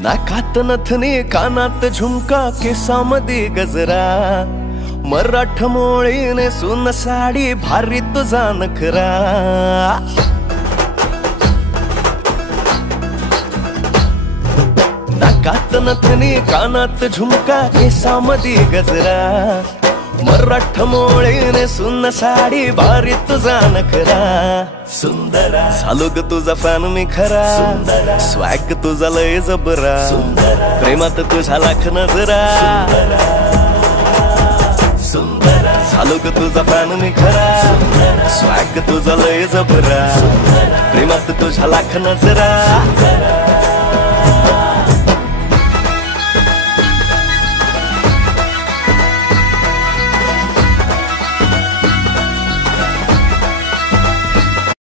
नाकात नथनी कानात झुमका केसामध्ये गजरा मराठ मोळीने सुन साडी भारी तुझा नखरा नाकात नथनी कानात झुमका केसामध्ये गजरा मराठ मोळीने सुन साडी भारी तुझा नखरा सुंदरा झालो ग तुझा फॅन मी खरा सुंदरा स्वॅग तुझा लय जबरा सुंदरा प्रेमात तुझा लाख नजरा सुंदरा झालो ग तुझा फॅन मी खरा स्वॅग तुझा लय जबरा प्रेमात तुझा लाख नजरा